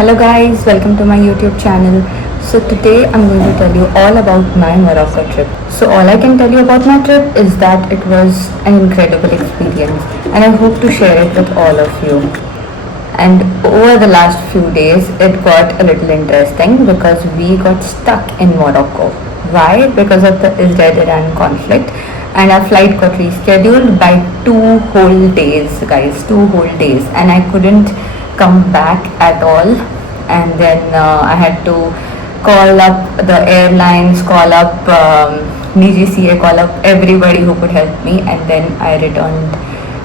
Hello guys, welcome to my YouTube channel. So today I'm going to tell you all about my Morocco trip. So all I can tell you about my trip is that it was an incredible experience and I hope to share it with all of you. And over the last few days it got a little interesting because we got stuck in Morocco. Why? Because of the Israel-Iran conflict and our flight got rescheduled by 2 whole days, guys, 2 whole days, and I couldn't come back at all. And then I had to call up the airlines, call up DGCA, call up everybody who could help me, and then I returned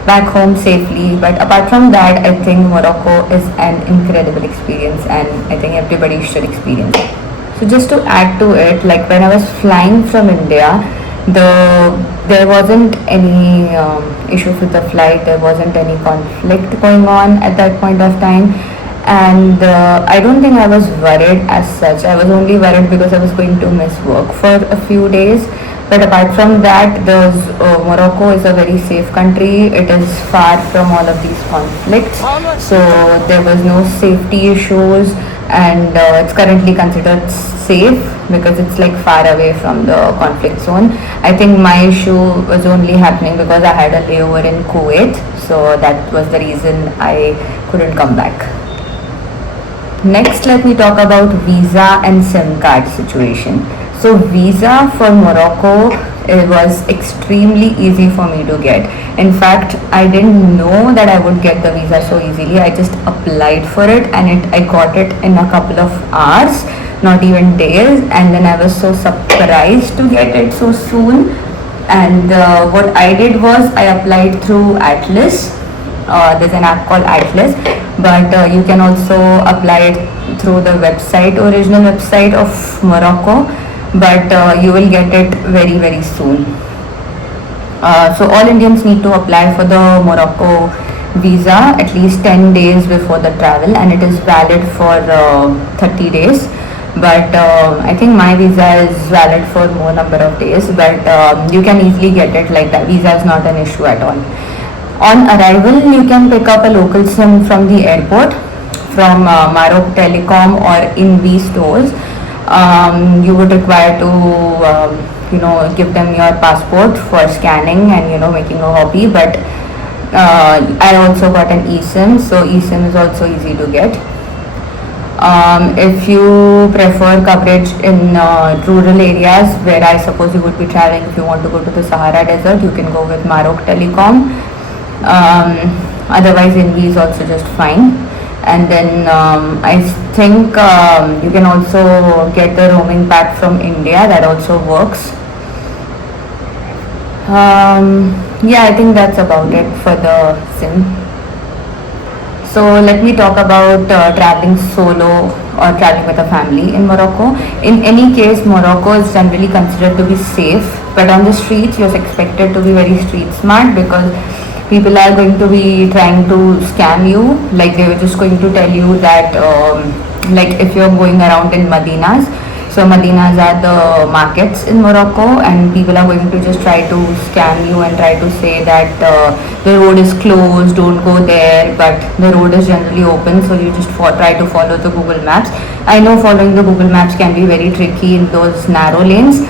back home safely. But apart from that, I think Morocco is an incredible experience and I think everybody should experience it. So just to add to it, like when I was flying from India, there wasn't any issues with the flight. There wasn't any conflict going on at that point of time, and I don't think I was worried as such. I was only worried because I was going to miss work for a few days. But apart from that, Morocco is a very safe country. It is far from all of these conflicts, so there was no safety issues, and it's currently considered safe because it's like far away from the conflict zone. I think my issue was only happening because I had a layover in Kuwait, so that was the reason I couldn't come back. Next, let me talk about visa and SIM card situation. So visa for Morocco, it was extremely easy for me to get. In fact, I didn't know that I would get the visa so easily. I just applied for it and I got it in a couple of hours, not even days. And then I was so surprised to get it so soon. And what I did was I applied through Atlas. There's an app called Atlas, but you can also apply it through the original website of Morocco, but you will get it very very soon. So all Indians need to apply for the Morocco visa at least 10 days before the travel, and it is valid for 30 days. But I think my visa is valid for more number of days, but you can easily get it. Like that visa is not an issue at all. On arrival, you can pick up a local SIM from the airport, from Maroc Telecom or InV stores. You would require to give them your passport for scanning and making a copy. But I also got an eSIM, so eSIM is also easy to get. If you prefer coverage in rural areas where I suppose you would be traveling, if you want to go to the Sahara Desert, you can go with Maroc Telecom. Otherwise InV is also just fine. And then I think you can also get the roaming pack from India, that also works. Yeah, I think that's about it for the SIM. So let me talk about traveling solo or traveling with a family in Morocco. In any case, Morocco is generally considered to be safe, but on the streets you're expected to be very street smart because people are going to be trying to scam you. Like they were just going to tell you that like if you're going around in Medinas, so Medinas are the markets in Morocco, and people are going to just try to scam you and try to say that the road is closed, don't go there, but the road is generally open, so you just try to follow the Google Maps. I know following the Google Maps can be very tricky in those narrow lanes,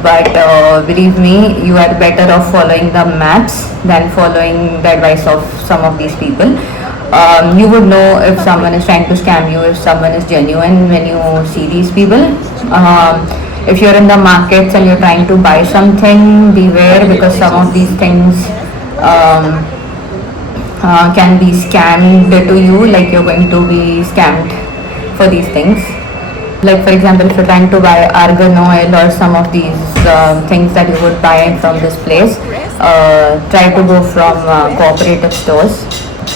but believe me, you are better off following the maps than following the advice of some of these people. You would know if someone is trying to scam you, if someone is genuine when you see these people. If you're in the markets and you're trying to buy something, beware, because some of these things can be scammed to you, like you're going to be scammed for these things. Like for example, if you're trying to buy argan oil or some of these things that you would buy from this place, try to go from cooperative stores.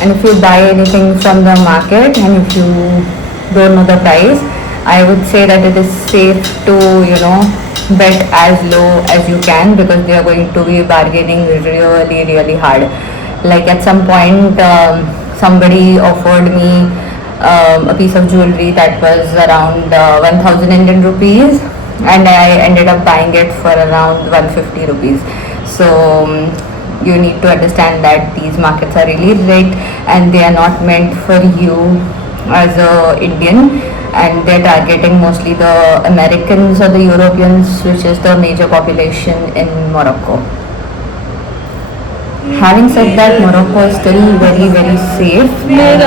And if you buy anything from the market and if you don't know the price, I would say that it is safe to bet as low as you can, because they are going to be bargaining really really hard. Like at some point somebody offered me a piece of jewelry that was around 1000 Indian rupees, and I ended up buying it for around 150 rupees. So you need to understand that these markets are really rigged and they are not meant for you as a Indian, and they're targeting mostly the Americans or the Europeans, which is the major population in Morocco. Having said that, Morocco is still very, very safe, and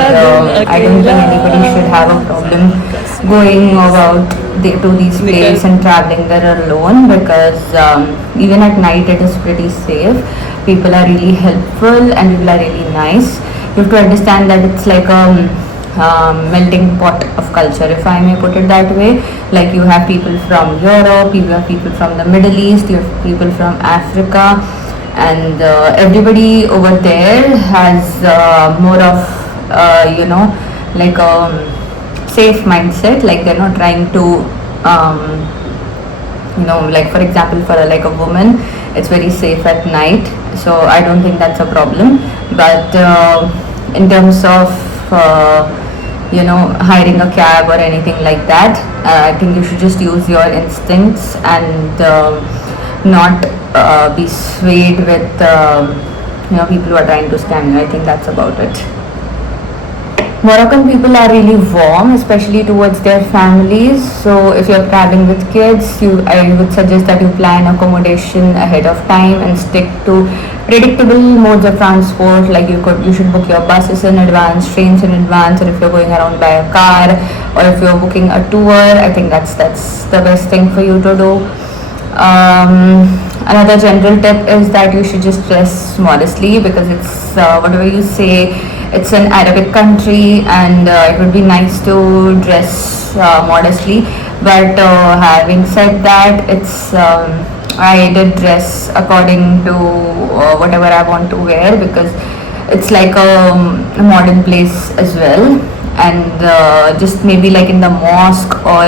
I don't think anybody should have a problem going about to these places and traveling there alone, because even at night it is pretty safe. People are really helpful and people are really nice. You have to understand that it's like a melting pot of culture, if I may put it that way. Like, you have people from Europe, you have people from the Middle East, you have people from Africa, and everybody over there has more of like a safe mindset. Like, they're not trying to like, for example, for like a woman, it's very safe at night, so I don't think that's a problem. But in terms of hiring a cab or anything like that, I think you should just use your instincts and not be swayed with people who are trying to scam you. I think that's about it. Moroccan people are really warm, especially towards their families. So if you're traveling with kids, I would suggest that you plan accommodation ahead of time and stick to predictable modes of transport. Like, you should book your buses in advance, trains in advance, or if you're going around by a car, or if you're booking a tour, I think that's the best thing for you to do. Another general tip is that you should just dress modestly, because it's whatever you say, it's an Arabic country, and it would be nice to dress modestly. But having said that, I did dress according to whatever I want to wear, because it's like a modern place as well. And just maybe like in the mosque or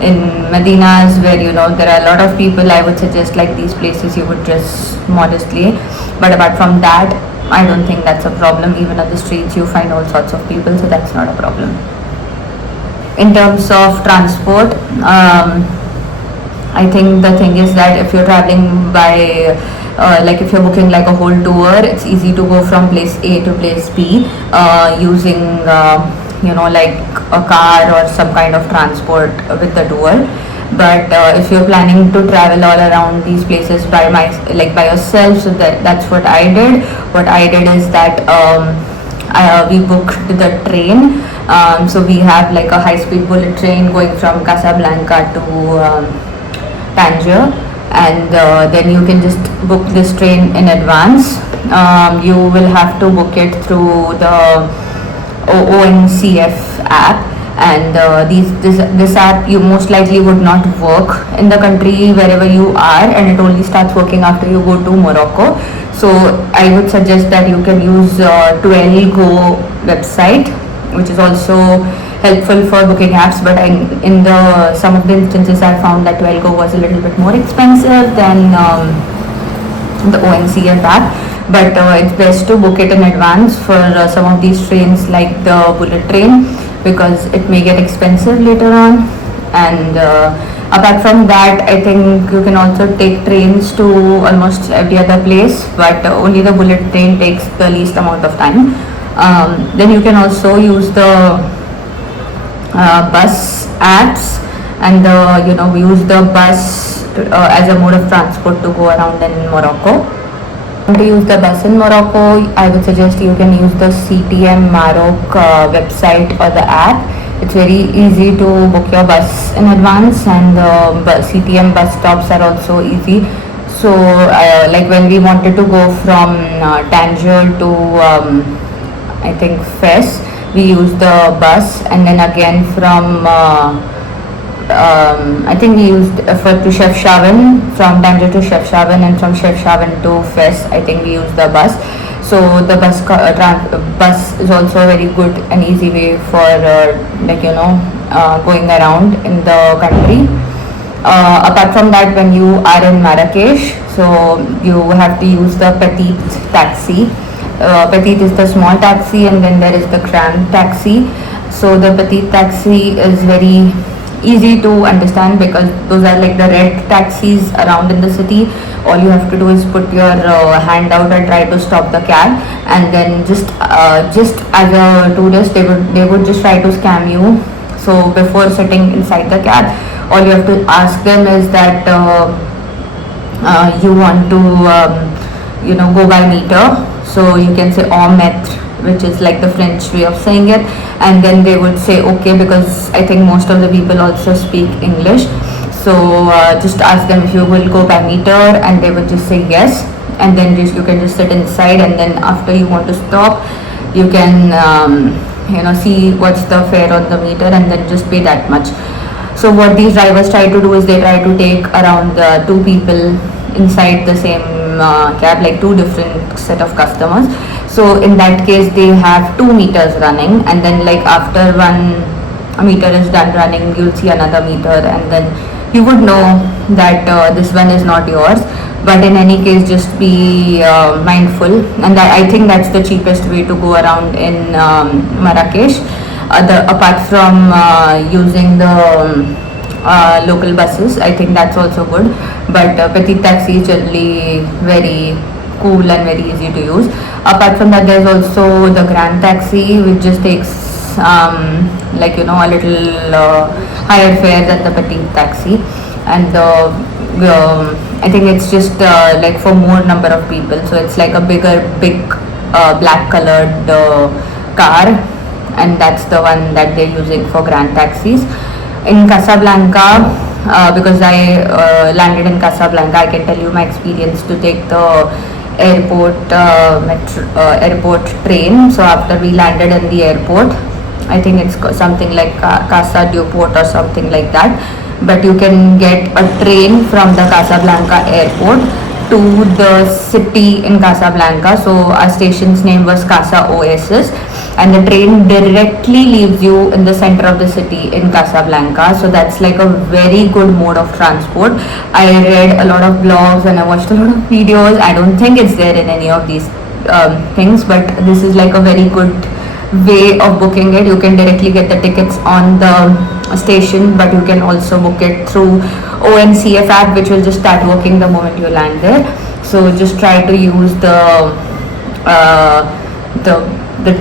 in Medinas, where there are a lot of people, I would suggest, like, these places you would dress modestly. But apart from that, I don't think that's a problem. Even on the streets you find all sorts of people, so that's not a problem. In terms of transport, I think the thing is that if you're traveling by like, if you're booking like a whole tour, it's easy to go from place A to place B using like a car or some kind of transport with the tour. But if you're planning to travel all around these places by yourself, so that's what I did. What I did is that we booked the train. So we have like a high-speed bullet train going from Casablanca to Tangier, and then you can just book this train in advance. You will have to book it through the ONCF app, and this app, you most likely would not work in the country wherever you are, and it only starts working after you go to Morocco. So I would suggest that you can use 12Go website, which is also helpful for booking apps. But in some of the instances, I found that 12Go was a little bit more expensive than the ONCF app. But it's best to book it in advance for some of these trains, like the bullet train, because it may get expensive later on. And apart from that, I think you can also take trains to almost every other place, but only the bullet train takes the least amount of time. Then you can also use the bus apps, and use the bus as a mode of transport to go around in Morocco. To use the bus in Morocco, I would suggest you can use the CTM Maroc website or the app. It's very easy to book your bus in advance, and the CTM bus stops are also easy. So like when we wanted to go from Tangier to I think Fes, we used the bus, and then again from I think we used to Chefchaouen, from Tangier to Chefchaouen, and from Chefchaouen to Fes, I think we used the bus. So the bus is also a very good and easy way for going around in the country. Apart from that, when you are in Marrakesh, so you have to use the Petite taxi. Petite is the small taxi, and then there is the Grand taxi. So the Petite taxi is very easy to understand because those are like the red taxis around in the city. All you have to do is put your hand out and try to stop the cab, and then just as a tourist, they would just try to scam you. So before sitting inside the cab, all you have to ask them is that you want to go by meter. So you can say en mètre, which is like the French way of saying it, and then they would say okay, because I think most of the people also speak English. So just ask them if you will go by meter, and they would just say yes, and then you can just sit inside, and then after you want to stop, you can see what's the fare on the meter, and then just pay that much. So what these drivers try to do is they try to take around two people inside the same cab, like two different set of customers. So in that case, they have 2 meters running, and then like after one meter is done running, you'll see another meter, and then you would know that this one is not yours. But in any case, just be mindful, and I think that's the cheapest way to go around in Marrakesh. Apart from using the local buses, I think that's also good. But petit taxi is generally very cool and very easy to use. Apart from that, there's also the grand taxi, which just takes a little higher fare than the petit taxi, and I think it's just like for more number of people. So it's like a big black colored car, and that's the one that they're using for grand taxis. In Casablanca, because I landed in Casablanca, I can tell you my experience to take the airport train. So after we landed in the airport, I think it's something like Casa du Port or something like that, but you can get a train from the Casablanca airport to the city in Casablanca. So our station's name was Casa Oasis, and the train directly leaves you in the center of the city in Casablanca. So that's like a very good mode of transport. I read a lot of blogs and I watched a lot of videos. I don't think it's there in any of these things, but this is like a very good way of booking it. You can directly get the tickets on the station, but you can also book it through ONCF app, which will just start working the moment you land there. So just try to use the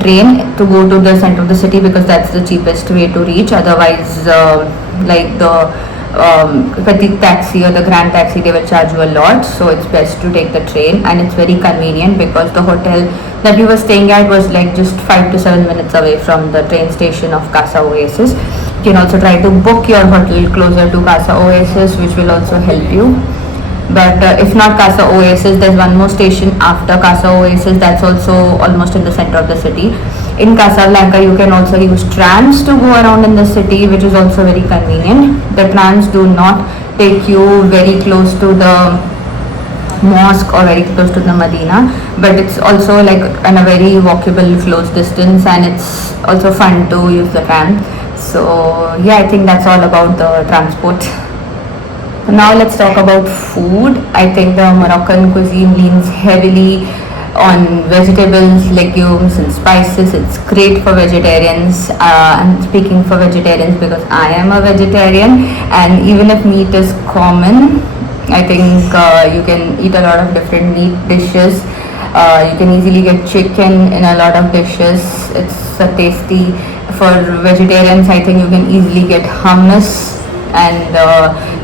train to go to the center of the city, because that's the cheapest way to reach. Otherwise, like the petit taxi or the grand taxi, they will charge you a lot. So it's best to take the train, and it's very convenient because the hotel that we were staying at was like just 5 to 7 minutes away from the train station of Casa Oasis. You can also try to book your hotel closer to Casa Oasis, which will also help you. But if not Casa Oasis, there's one more station after Casa Oasis that's also almost in the center of the city. In Casablanca, you can also use trams to go around in the city, which is also very convenient. The trams do not take you very close to the mosque or very close to the Medina, but it's also like in a very walkable close distance, and it's also fun to use the tram. So yeah, I think that's all about the transport. Now let's talk about food. I think the Moroccan cuisine leans heavily on vegetables, legumes and spices. It's great for vegetarians. I'm speaking for vegetarians because I am a vegetarian, and even if meat is common, I think you can eat a lot of different meat dishes. You can easily get chicken in a lot of dishes. It's tasty. For vegetarians, I think you can easily get hummus, and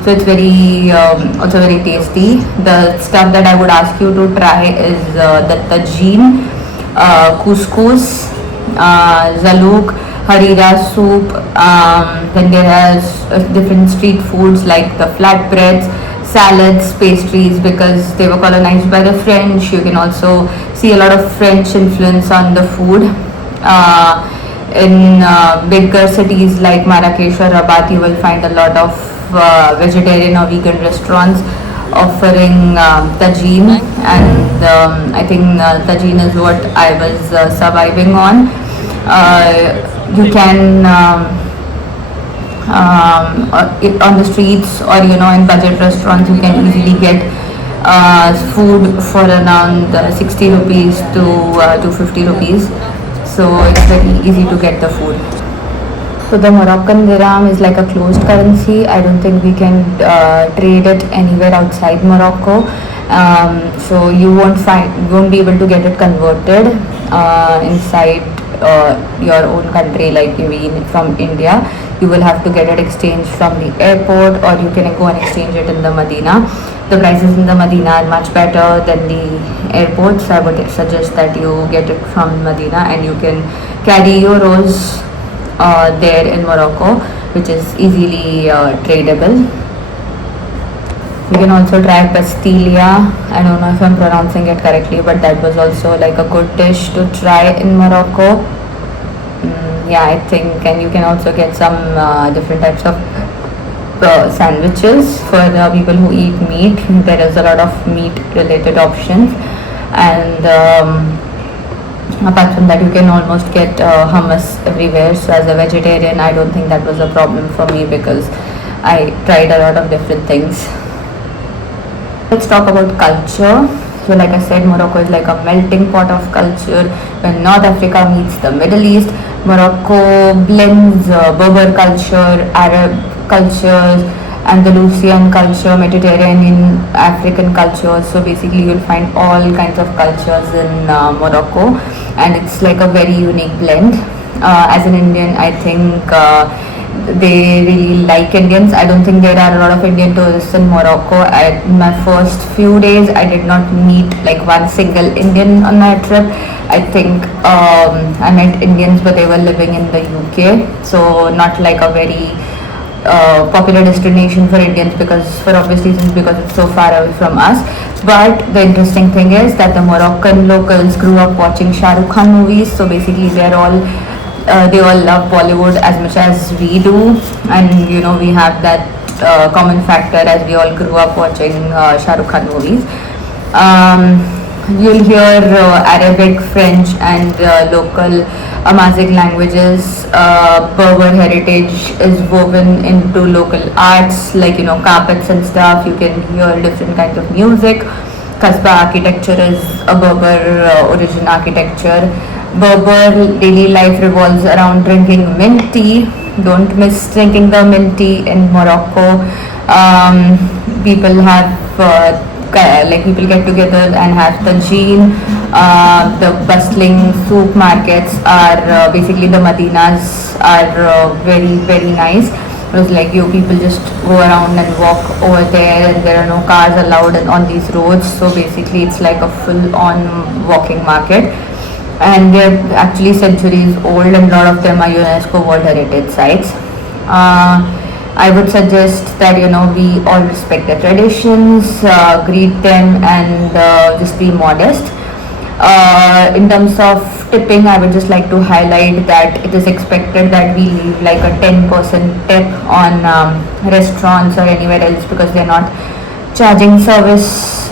so it's very also very tasty. The stuff that I would ask you to try is the tagine, couscous, zalouk, harira soup. Then there has different street foods like the flatbreads, salads, pastries, because they were colonized by the French. You can also see a lot of French influence on the food. In bigger cities like Marrakesh or Rabat, you will find a lot of vegetarian or vegan restaurants offering tagine, and I think tagine is what I was surviving on. You can on the streets, or in budget restaurants, you can easily get food for around 60 rupees to 250 rupees. So it's very easy to get the food. So the Moroccan dirham is like a closed currency. I don't think we can trade it anywhere outside Morocco. So you won't be able to get it converted inside your own country, like maybe from India. You will have to get it exchanged from the airport, or you can go and exchange it in the Medina. The prices in the Medina are much better than the airport, so I would suggest that you get it from Medina, and you can carry euros there in Morocco, which is easily tradable. You can also try pastilla. I don't know if I'm pronouncing it correctly, but that was also like a good dish to try in Morocco. Yeah, I think, and you can also get some different types of sandwiches for the people who eat meat. There is a lot of meat related options, and apart from that, you can almost get hummus everywhere. So as a vegetarian, I don't think that was a problem for me because I tried a lot of different things. Let's talk about culture. So like I said, Morocco is like a melting pot of culture. When North Africa meets the Middle East, Morocco blends Berber culture, Arab cultures, Andalusian culture, Mediterranean African culture. So basically you'll find all kinds of cultures in Morocco, and it's like a very unique blend. As an Indian, I think they really like Indians. I don't think there are a lot of Indian tourists in Morocco. In my first few days, I did not meet like one single Indian on my trip. I think I met Indians, but they were living in the UK, so not like a very popular destination for Indians, because for obvious reasons, because it's so far away from us. But the interesting thing is that the Moroccan locals grew up watching Shah Rukh Khan movies, so basically they all love Bollywood as much as we do, and you know, we have that common factor as we all grew up watching Shah Rukh Khan movies. You'll hear Arabic, French, and local Amazigh languages. Berber heritage is woven into local arts, like, you know, carpets and stuff. You can hear different kinds of music. Kasbah architecture is a Berber origin architecture. Berber daily life revolves around drinking mint tea. Don't miss drinking the mint tea in Morocco. People have people get together and have tajine. The bustling souk markets are basically the Madinas are very nice. It was like you people just go around and walk over there, and there are no cars allowed on these roads. So basically it's like a full-on walking market, and they're actually centuries old, and a lot of them are UNESCO World Heritage Sites. I would suggest that, you know, we all respect their traditions, greet them, and just be modest. In terms of tipping, I would just like to highlight that it is expected that we leave like a 10% tip on restaurants or anywhere else, because they're not charging service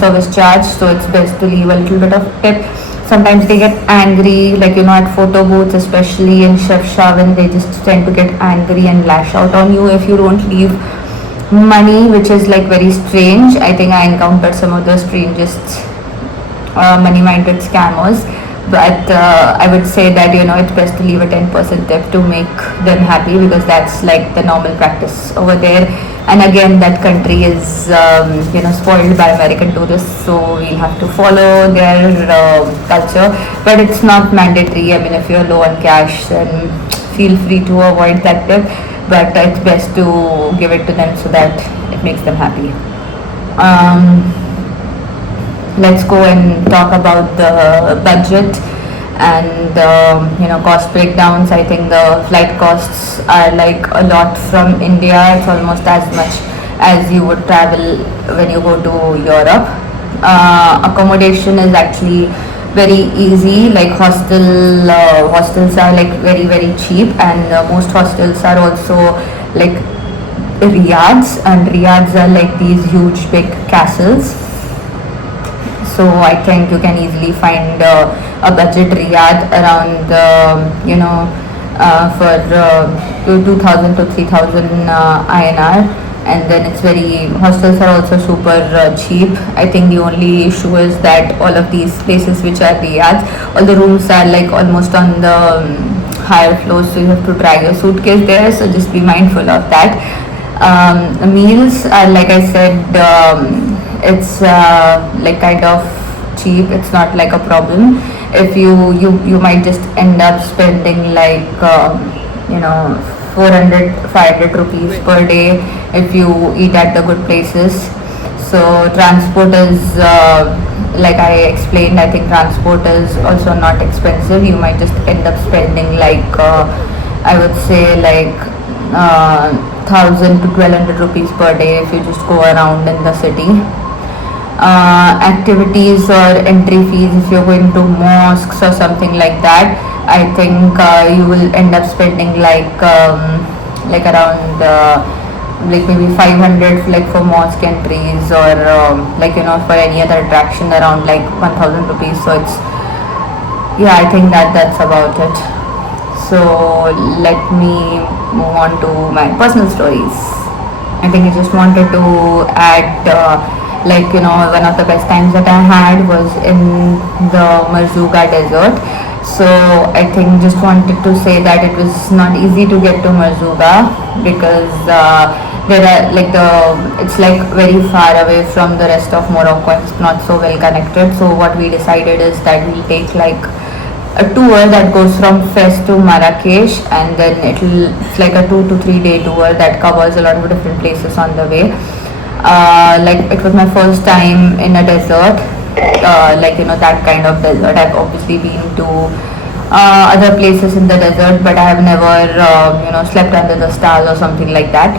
service charge. So it's best to leave a little bit of tip. Sometimes they get angry, like, you know, at photo booths, especially in Chef Shavin, they just tend to get angry and lash out on you if you don't leave money, which is like very strange. I think I encountered some of the strangest money-minded scammers, but I would say that, you know, it's best to leave a 10% tip to make them happy, because that's like the normal practice over there. And again, that country is spoiled by American tourists, so we'll have to follow their culture, but it's not mandatory. I mean, if you're low on cash, then feel free to avoid that tip, but it's best to give it to them so that it makes them happy. Let's go and talk about the budget and cost breakdowns. I think the flight costs are like a lot from India. It's almost as much as you would travel when you go to Europe. Accommodation is actually very easy. Like hostels are like very cheap, and most hostels are also like riads, and riads are like these huge big castles. So I think you can easily find a budget riad around for 2,000 to 3,000 INR, and then hostels are also super cheap. I think the only issue is that all of these places which are riads, all the rooms are like almost on the higher floors, so you have to drag your suitcase there, so just be mindful of that. Meals are, like I said, it's like kind of cheap. It's not like a problem. If you might just end up spending like 400 500 rupees per day if you eat at the good places. So transport is, like I explained, I think transport is also not expensive. You might just end up spending like I would say like 1000 to 1200 rupees per day if you just go around in the city. Activities or entry fees, if you're going to mosques or something like that, I think you will end up spending like around like maybe 500 like for mosque entries, or for any other attraction around like 1000 rupees. So it's, yeah, I think that's about it. So let me move on to my personal stories. I think I just wanted to add one of the best times that I had was in the Marzuga desert. So I think just wanted to say that it was not easy to get to Marzuga because there are it's like very far away from the rest of Morocco. It's not so well connected. So what we decided is that we'll take like a tour that goes from Fez to Marrakesh, and then it's like a 2 to 3 day tour that covers a lot of different places on the way. It was my first time in a desert, that kind of desert. I've obviously been to other places in the desert, but I have never slept under the stars or something like that.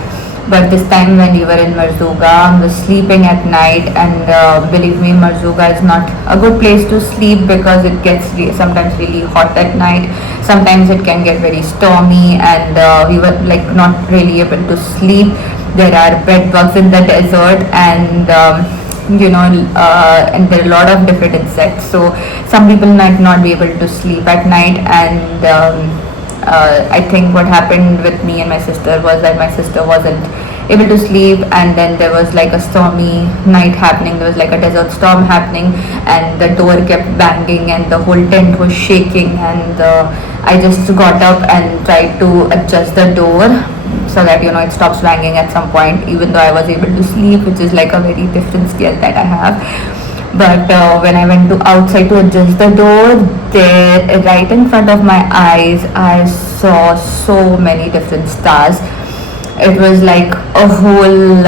But this time when we were in Marzuga, I was sleeping at night, and believe me, Marzuga is not a good place to sleep because it gets sometimes really hot at night. Sometimes it can get very stormy, and we were like not really able to sleep. There are bed bugs in the desert, and and there are a lot of different insects. So some people might not be able to sleep at night, and I think what happened with me and my sister was that my sister wasn't able to sleep, and then there was like a stormy night happening. There was like a desert storm happening, and the door kept banging, and the whole tent was shaking, and I just got up and tried to adjust the door so that it stops banging at some point, even though I was able to sleep, which is like a very different skill that I have. But when I went to outside to adjust the door, there right in front of my eyes, I saw so many different stars. It was like a whole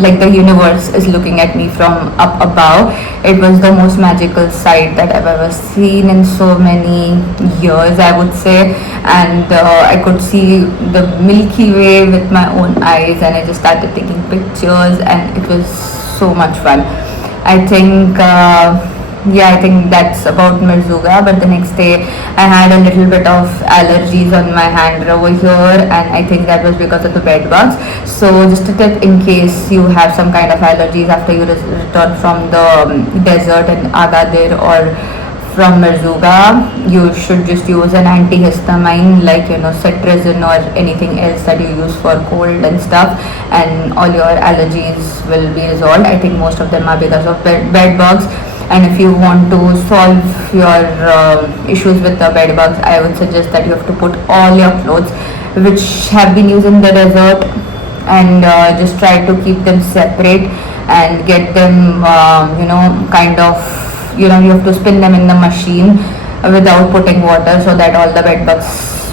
like the universe is looking at me from up above. It was the most magical sight that I've ever seen in so many years, I would say. And I could see the Milky Way with my own eyes, and I just started taking pictures, and it was so much fun. I think I think that's about Marzuga. But the next day I had a little bit of allergies on my hand over here, and I think that was because of the bed bugs. So just a tip, in case you have some kind of allergies after you return from the desert in Agadir or from Marzuga, you should just use an antihistamine like cetirizine or anything else that you use for cold and stuff, and all your allergies will be resolved. I think most of them are because of bed bugs. And if you want to solve your issues with the bed bugs, I would suggest that you have to put all your clothes which have been used in the desert, and just try to keep them separate and get them you have to spin them in the machine without putting water, so that all the bed bugs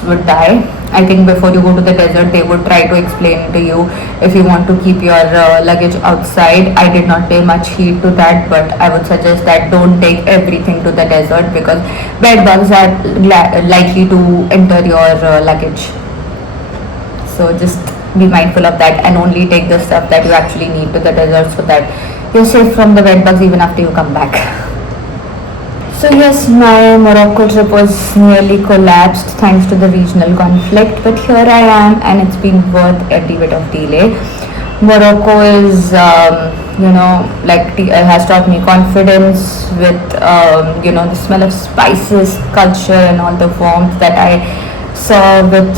would die. I think before you go to the desert, they would try to explain to you if you want to keep your luggage outside. I did not pay much heed to that, but I would suggest that don't take everything to the desert, because bed bugs are likely to enter your luggage. So just be mindful of that, and only take the stuff that you actually need to the desert, so that you're safe from the bed bugs even after you come back. So yes, my Morocco trip was nearly collapsed thanks to the regional conflict, but here I am, and it's been worth every bit of delay. Morocco is, has taught me confidence with, the smell of spices, culture, and all the warmth that I saw with,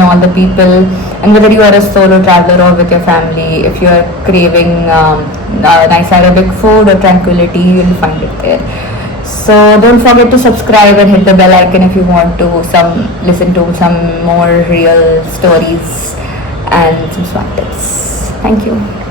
all the people. And whether you are a solo traveler or with your family, if you are craving nice Arabic food or tranquility, you'll find it there. So don't forget to subscribe and hit the bell icon if you want to listen to some more real stories and some smart tips. Thank you.